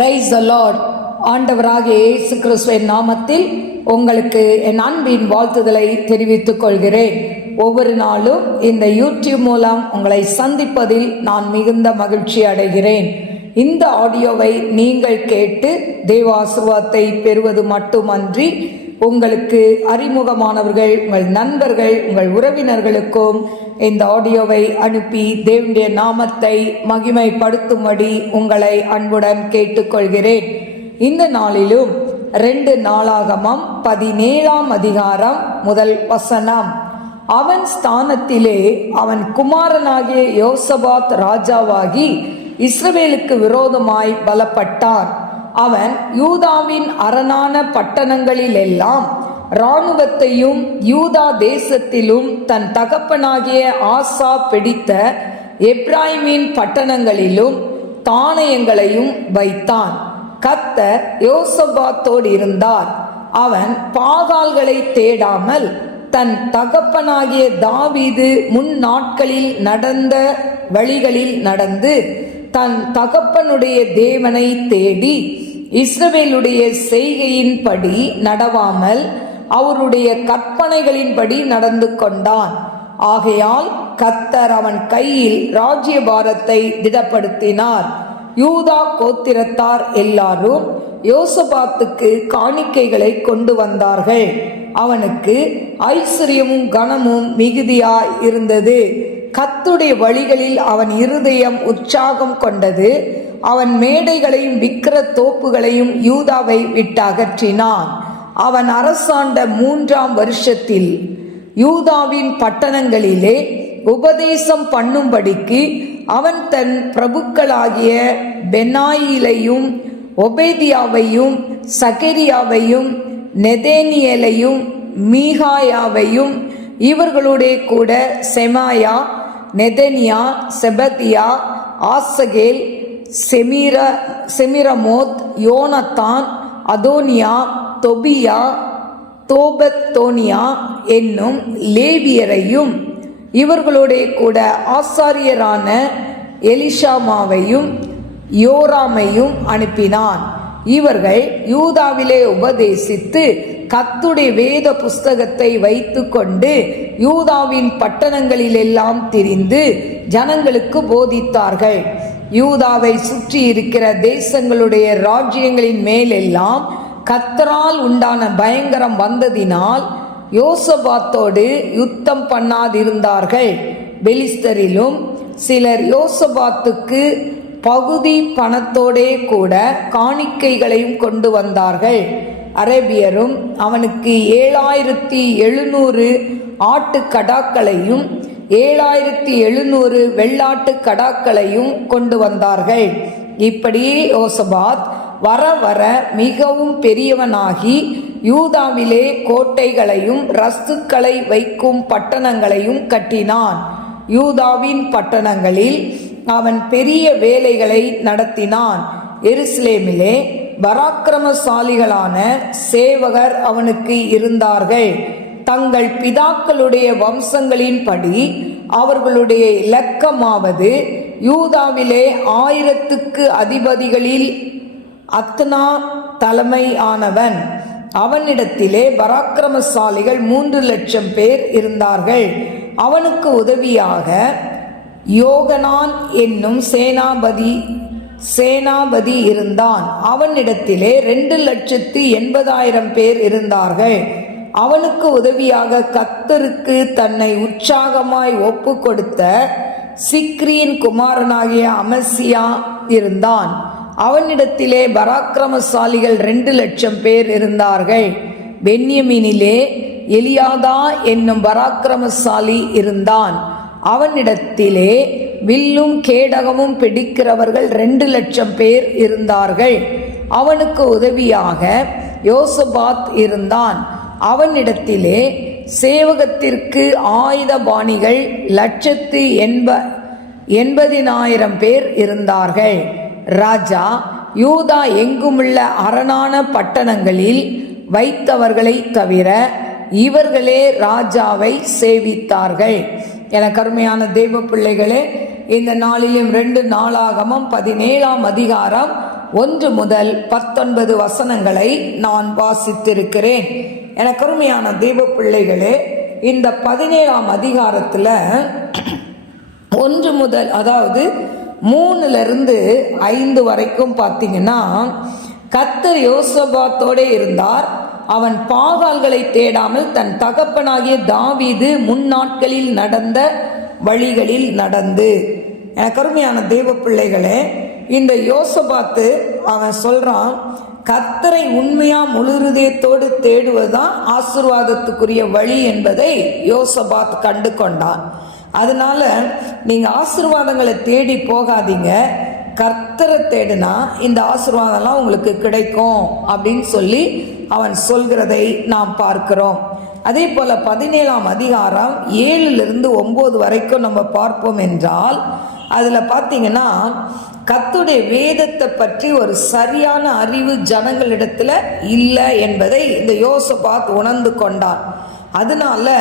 Praise the Lord. ஆண்டவராகிய இயேசு கிறிஸ்துவின் நாமத்தில் உங்களுக்கு என் அன்பின் வாழ்த்துதலை தெரிவித்துக் கொள்கிறேன். ஒவ்வொரு நாளும் இந்த யூடியூப் மூலம் உங்களை சந்திப்பதில் நான் மிகுந்த மகிழ்ச்சி அடைகிறேன். இந்த ஆடியோவை நீங்கள் கேட்டு தேவ ஆசீர்வாதத்தை பெறுவது மட்டுமன்றி, உங்களுக்கு அறிமுகமானவர்கள், உங்கள் நண்பர்கள், உங்கள் உறவினர்களுக்கும் இந்த ஆடியோவை அனுப்பி தேவனுடைய நாமத்தை மகிமைப்படுத்தும்படி உங்களை அன்புடன் கேட்டுக்கொள்கிறேன். இந்த நாளிலும் 2 நாளாகமம் 17ஆம் அதிகாரம் முதல் வசனம். அவன் ஸ்தானத்திலே அவன் குமாரனாகிய யோசபாத் ராஜாவாகி இஸ்ரவேலுக்கு விரோதமாய் பலப்பட்டான். அவன் யூதாவின் அரணான பட்டணங்களிலெல்லாம் இராணுவத்தையும் யூதா தேசத்திலும் தன் தகப்பனாகிய ஆசா பிடித்த எப்ராயிமின் பட்டணங்களிலும் தானியங்களையும் வைத்தான். கர்த்தர் யோசபாத்தோடு இருந்தார். அவன் பாகால்களை தேடாமல் தன் தகப்பனாகிய தாவீது முன் நாட்களில் நடந்த வழிகளில் நடந்து தன் தகப்பனுடைய தேவனை தேடி இஸ்ரவேலுடைய செய்கையின்படி நடவாமல் அவருடைய கற்பனைகளின்படி நடந்து கொண்டான். ஆகையால் கர்த்தர் அவன் கையில் ராஜ்யபாரத்தை திடப்படுத்தினார். யூதா கோத்திரத்தார் எல்லாரும் யோசபாத்துக்கு காணிக்கைகளை கொண்டு வந்தார்கள். அவனுக்கு ஐஸ்வர்யமும் கனமும் மிகுதியாய் இருந்தது. கர்த்தருடைய வழிகளில் அவன் இருதயம் உற்சாகம் கொண்டது. அவன் மேடைகளையும் விக்கிர தோப்புகளையும் யூதாவை விட்டு அகற்றினான். அவன் அரசாண்ட 3ஆம் வருஷத்தில் யூதாவின் பட்டணங்களிலே உபதேசம் பண்ணும்படிக்கு அவன் தன் பிரபுக்களாகிய பெனாயிலையும் ஒபேதியாவையும் சகரியாவையும் நெதேனியேலையும் மீகாயாவையும் இவர்களுடைய கூட செமாயா, நெதனியா, செபதியா, ஆசகேல், செமிரமோத், யோனத்தான், அதோனியா, தொபியா, தோபத்தோனியா என்னும் லேவியரையும் இவர்களுடைய கூட ஆசாரியரான எலிஷாமாவையும் யோராமையும் அனுப்பினான். இவர்கள் யூதாவிலே உபதேசித்து கர்த்தருடைய வேத புஸ்தகத்தை வைத்து கொண்டு யூதாவின் பட்டணங்களிலெல்லாம் திரிந்து ஜனங்களுக்கு போதித்தார்கள். யூதாவை சுற்றி இருக்கிற தேசங்களுடைய ராஜ்யங்களின் மேலெல்லாம் கர்த்தரால் உண்டான பயங்கரம் வந்ததினால் யோசபாத்தோடு யுத்தம் பண்ணாதிருந்தார்கள். பெலிஸ்தரிலும் சிலர் யோசபாத்துக்கு பகுதி பணத்தோடே கூட காணிக்கைகளையும் கொண்டு வந்தார்கள். அரேபியரும் அவனுக்கு 7700 ஆட்டு கடாக்களையும் 7700 வெள்ளாட்டு கடாக்களையும் கொண்டு வந்தார்கள். இப்படியே யோசபாத் வர வர மிகவும் பெரியவனாகி யூதாவிலே கோட்டைகளையும் ரஸ்துக்களை வைக்கும் பட்டணங்களையும் கட்டினான். யூதாவின் பட்டணங்களில் அவன் பெரிய வேலைகளை நடத்தினான். எருசலேமிலே பராக்கிரமசாலிகளான சேவகர் அவனுக்கு இருந்தார்கள். தங்கள் பிதாக்களுடைய வம்சங்களின்படி அவர்களுடைய இலக்கமாவது யூதாவிலே 1000க்கு அதிபதிகளில் அத்னா தலைமை ஆனவன். அவனிடத்திலே பராக்கிரமசாலிகள் 3,00,000 பேர் இருந்தார்கள். அவனுக்கு உதவியாக யோகனான் என்னும் சேனாபதி இருந்தான். அவனிடத்திலே 2,80,000 பேர் இருந்தார்கள். அவனுக்கு உதவியாக கர்த்தருக்கு தன்னை உற்சாகமாய் ஒப்பு கொடுத்த சிக்ரியின் குமாரனாகிய அமசியா இருந்தான். அவனிடத்திலே பராக்கிரமசாலிகள் 2,00,000 பேர் இருந்தார்கள். பென்யமீனிலே எலியாதா என்னும் பராக்கிரமசாலி இருந்தான். அவனிடத்திலே வில்லும் கேடகமும் பிடிக்கிறவர்கள் 2,00,000 பேர் இருந்தார்கள். அவனுக்கு உதவியாக யோசபாத் இருந்தான். அவனிடத்திலே சேவகத்திற்கு ஆயுதபாணிகள் 180,000 பேர் இருந்தார்கள். ராஜா யூதா எங்குமுள்ள அரணான பட்டணங்களில் வைத்தவர்களை தவிர இவர்களே ராஜாவை சேவித்தார்கள். என கருமையான தெய்வ பிள்ளைகளே, இந்த நாளிலும் 2 நாளாகமம் 17ஆம் அதிகாரம் 1 முதல் 19 வசனங்களை நான் வாசித்திருக்கிறேன். எனக்கு அருமையான தெய்வ பிள்ளைகளே, இந்த 17ஆம் அதிகாரத்தில் 1 முதல், அதாவது 3லிருந்து 5 வரைக்கும் பார்த்தீங்கன்னா, கர்த்தர் யோசபாத்தோடே இருந்தார். அவன் பாகால்களை தேடாமல் தன் தகப்பனாகிய தாவீது முன்னாட்களில் நடந்த வழிகளில் நடந்து. எனக்கு அருமையான தெய்வ பிள்ளைகளே, இந்த யோசபாத்து அவன் சொல்றான், கர்த்தரை உண்மையா முழு இதயத்தோடு தேடுவதுதான் ஆசீர்வாதத்துக்குரிய வழி என்பதை யோசபாத் கண்டு கொண்டான். அதனால நீங்க ஆசீர்வாதங்களை தேடி போகாதீங்க, கர்த்தரை தேடினா இந்த ஆசீர்வாதம்லாம் உங்களுக்கு கிடைக்கும் அப்படின்னு சொல்லி அவன் சொல்கிறதை நாம் பார்க்கிறோம். அதே போல 17ஆம் அதிகாரம் 7லிருந்து 9 வரைக்கும் நம்ம பார்ப்போம் என்றால், அதில் பார்த்தீங்கன்னா கர்த்தருடைய வேதத்தை பற்றி ஒரு சரியான அறிவு ஜனங்களிடத்தில் இல்லை என்பதை இந்த யோசபாத் உணர்ந்து கொண்டான். அதனால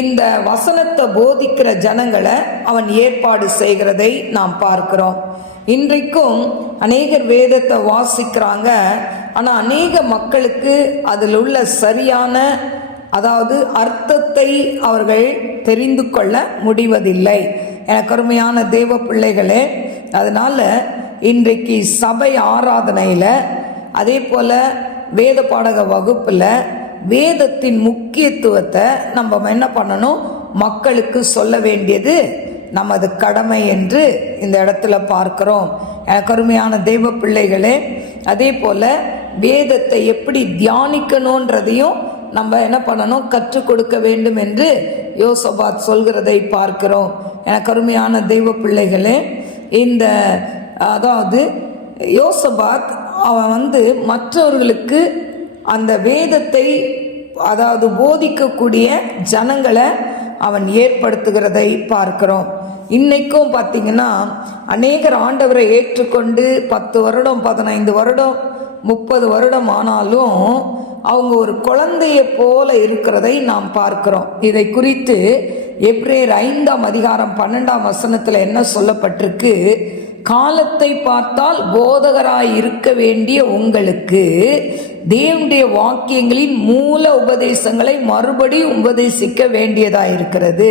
இந்த வசனத்தை போதிக்கிற ஜனங்களை அவன் ஏற்பாடு செய்கிறதை நாம் பார்க்கிறோம். இன்றைக்கும் அநேகர் வேதத்தை வாசிக்கிறாங்க, ஆனால் அநேக மக்களுக்கு அதில் உள்ள சரியான, அதாவது அர்த்தத்தை அவர்கள் தெரிந்து கொள்ள முடிவதில்லை. எனக்கு அருமையான தேவ பிள்ளைகளே, அதனால இன்றைக்கு சபை ஆராதனையில், அதே போல் வேத பாடக வகுப்பில் வேதத்தின் முக்கியத்துவத்தை நம்ம என்ன பண்ணணும், மக்களுக்கு சொல்ல வேண்டியது நமது கடமை என்று இந்த இடத்துல பார்க்கிறோம். எனக்கு அருமையான தெய்வ பிள்ளைகளே, அதே போல் வேதத்தை எப்படி தியானிக்கணுன்றதையும் நம்ம என்ன பண்ணணும், கற்றுக் கொடுக்க வேண்டும் என்று யோசபாத் சொல்கிறதை பார்க்கிறோம். எனக்கு அருமையான தெய்வ பிள்ளைகளே, இந்த அதாவது யோசபாத் அவன் மற்றவர்களுக்கு அந்த வேதத்தை, அதாவது போதிக்கக்கூடிய ஜனங்களை அவன் ஏற்படுத்துகிறதை பார்க்கிறோம். இன்னைக்கும் பார்த்தீங்கன்னா அநேகர் ஆண்டவரை ஏற்றுக்கொண்டு 10 வருடம் 15 வருடம் 30 வருடம் ஆனாலும் அவங்க ஒரு குழந்தையை போல இருக்கிறதை நாம் பார்க்கிறோம். இதை குறித்து எபிரேயர் 5ஆம் அதிகாரம் 12ஆம் வசனத்தில் என்ன சொல்லப்பட்டிருக்கு, காலத்தை பார்த்தால் போதகராய் இருக்க வேண்டிய உங்களுக்கு தேவனுடைய வாக்கியங்களின் மூல உபதேசங்களை மறுபடியும் உபதேசிக்க வேண்டியதாக இருக்கிறது.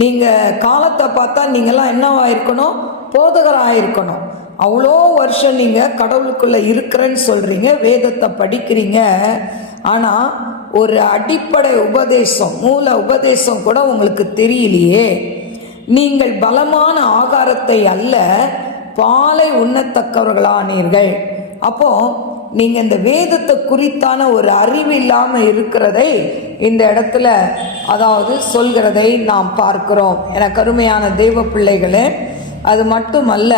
நீங்கள் காலத்தை பார்த்தா நீங்கள்லாம் என்னவாயிருக்கணும், போதகராயிருக்கணும். அவ்வளோ வருஷம் நீங்கள் கடவுளுக்குள்ளே இருக்கிறேன்னு சொல்கிறீங்க, வேதத்தை படிக்கிறீங்க, ஆனால் ஒரு அடிப்படை உபதேசம், மூல உபதேசம் கூட உங்களுக்கு தெரியலையே. நீங்கள் பலமான ஆகாரத்தை அல்ல பாலை உண்ணத்தக்கவர்களானீர்கள். அப்போ நீங்கள் இந்த வேதத்தை குறித்தான ஒரு அறிவு இல்லாமல் இருக்கிறதை இந்த இடத்துல, அதாவது சொல்கிறதை நாம் பார்க்கிறோம். எனக்கு அருமையான தெய்வ பிள்ளைகளே, அது மட்டுமல்ல,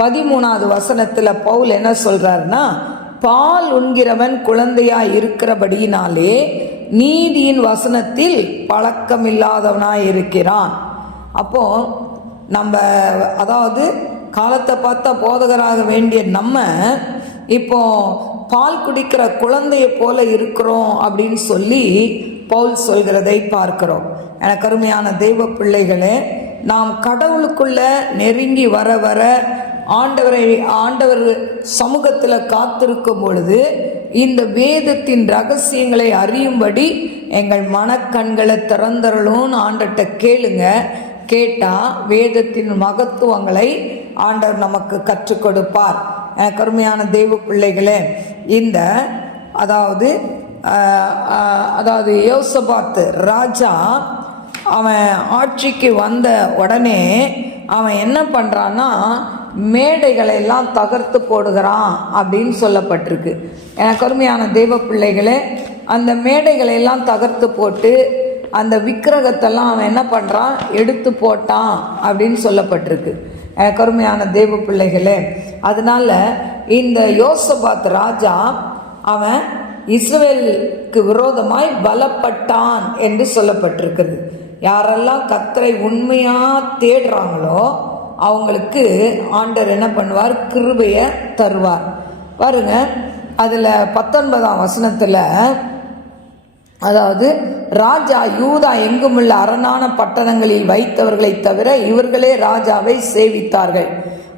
13வது வசனத்தில் பவுல் என்ன சொல்றாருன்னா, பால் உண்கிறவன் குழந்தையாய் இருக்கிறபடியினாலே நீதியின் வசனத்தில் பழக்கமில்லாதவனாய் இருக்கிறான். அப்போ நம்ம, அதாவது காலத்தை பார்த்தா போதகராக வேண்டிய நம்ம இப்போ பால் குடிக்கிற குழந்தையை போல இருக்கிறோம் அப்படின்னு சொல்லி பவுல் சொல்கிறதை பார்க்கிறோம். எனக்கு அருமையான தெய்வ பிள்ளைகளே, நாம் கடவுளுக்குள்ள நெருங்கி வர வர ஆண்டவர் சமூகத்தில் காத்திருக்கும் பொழுது இந்த வேதத்தின் ரகசியங்களை அறியும்படி எங்கள் மனக்கண்களை திறந்தரலும் ஆண்டர்கிட்ட கேளுங்க. கேட்டால் வேதத்தின் மகத்துவங்களை ஆண்டவர் நமக்கு கற்றுக் கொடுப்பார். கருமையான தெய்வ பிள்ளைகளே, இந்த அதாவது யோசபாத்து ராஜா அவன் ஆட்சிக்கு வந்த உடனே அவன் என்ன பண்ணுறான்னா, மேடைகளை எல்லாம் தகர்த்து போடுகிறான் அப்படின்னு சொல்லப்பட்டிருக்கு. எனக்கு அருமையான தெய்வ பிள்ளைகளே, அந்த மேடைகளை எல்லாம் தகர்த்து போட்டு அந்த விக்கிரகத்தெல்லாம் அவன் என்ன பண்ணுறான், எடுத்து போட்டான் அப்படின்னு சொல்லப்பட்டிருக்கு. எனக்கு அருமையான தெய்வ பிள்ளைகளே, அதனால இந்த யோசபாத் ராஜா அவன் இஸ்ரவேலுக்கு விரோதமாய் பலப்பட்டான் என்று சொல்லப்பட்டிருக்கிறது. யாரெல்லாம் கர்த்தரை உண்மையாக தேடுறாங்களோ அவங்களுக்கு ஆண்டவர் என்ன பண்ணுவார், கிருபையை தருவார். பாருங்க, அதில் 19ஆம் வசனத்தில், அதாவது ராஜா யூதா எங்குமுள்ள அரணான பட்டணங்களில் வைத்தவர்களை தவிர இவர்களே ராஜாவை சேவித்தார்கள்.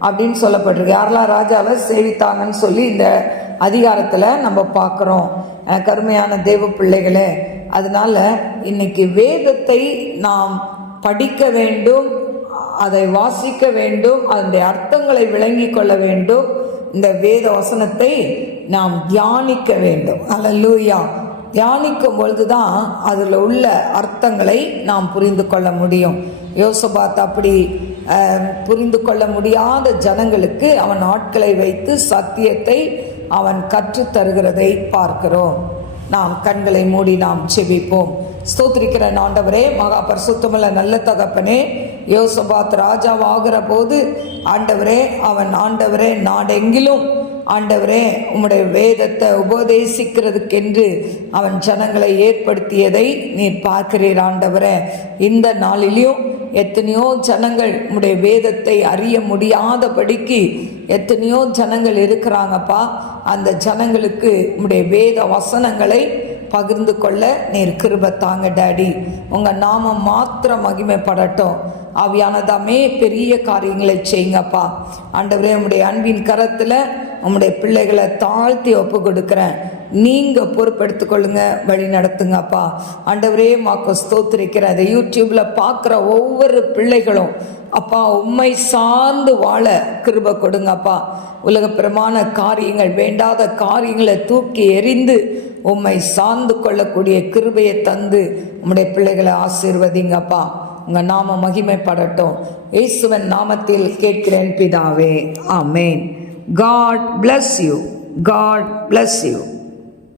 அப்படின்னு சொல்லப்பட்டிருக்கு. யாரெல்லாம் ராஜாவை சேவித்தாங்கன்னு சொல்லி இந்த அதிகாரத்தில் நம்ம பார்க்குறோம். கருமையான தேவ பிள்ளைகளே, அதனால இன்னைக்கு வேதத்தை நாம் படிக்க வேண்டும், அதை வாசிக்க வேண்டும், அதனுடைய அர்த்தங்களை விளங்கி கொள்ள வேண்டும். இந்த வேத வசனத்தை நாம் தியானிக்க வேண்டும். அல்லேலூயா. தியானிக்கும் பொழுதுதான் அதில் உள்ள அர்த்தங்களை நாம் புரிந்து கொள்ள முடியும். யோசபாத் அப்படி புரிந்து கொள்ள முடியாத ஜனங்களுக்கு அவன் ஆட்களை வைத்து சத்தியத்தை அவன் கற்றுத் தருகிறதை பார்க்கிறோம். நாம் கண்களை மூடி நாம் செபிப்போம். ஸ்தோத்திரிக்கிற ஆண்டவரே, மகா பரிசுத்தமுள்ள நல்ல தகப்பனே, யோசபாத் ராஜாவாகிற போது ஆண்டவரே, அவன் ஆண்டவரே நாடெங்கிலும் ஆண்டவரே உம்முடைய வேதத்தை உபதேசிக்கிறதுக்கென்று அவன் ஜனங்களை ஏற்படுத்தியதை நீர் பார்க்கிறீர். ஆண்டவரே, இந்த நாளிலும் எத்தனையோ ஜனங்கள் உம்முடைய வேதத்தை அறிய முடியாதபடிக்கு எத்தனையோ ஜனங்கள் இருக்கிறாங்கப்பா. அந்த ஜனங்களுக்கு உம்முடைய வேத வசனங்களை பகிர்ந்து கொள்ள நீர் கிருபை தாங்க டாடி. உங்கள் நாமம் மாத்திரம் மகிமைப்படட்டும். ஆவியானதாமே பெரிய காரியங்களை செய்யுங்கப்பா. ஆண்டவரே, உம்முடைய அன்பின் கரத்தில் உம்முடைய பிள்ளைகளை தாழ்த்தி ஒப்பு கொடுக்குறேன். நீங்கள் பொறுப்பெடுத்துக்கொள்ளுங்க, வழி நடத்துங்கப்பா. ஆண்டவரே, மாக்கு ஸ்தோத்திரிக்கிறேன். அதை யூடியூப்பில் பார்க்குற ஒவ்வொரு பிள்ளைகளும் அப்பா உம்மை சார்ந்து வாழ கிருபை கொடுங்கப்பா. உலகப்பிரமான காரியங்கள், வேண்டாத காரியங்களை தூக்கி எறிந்து உம்மை சார்ந்து கொள்ளக்கூடிய கிருபையை தந்து உம்முடைய பிள்ளைகளை ஆசீர்வதிங்கப்பா. உங்கள் நாமம் மகிமைப்படட்டும். இயேசுவின் நாமத்தில் கேட்கிறேன் பிதாவே, ஆமேன். God bless you. God bless you.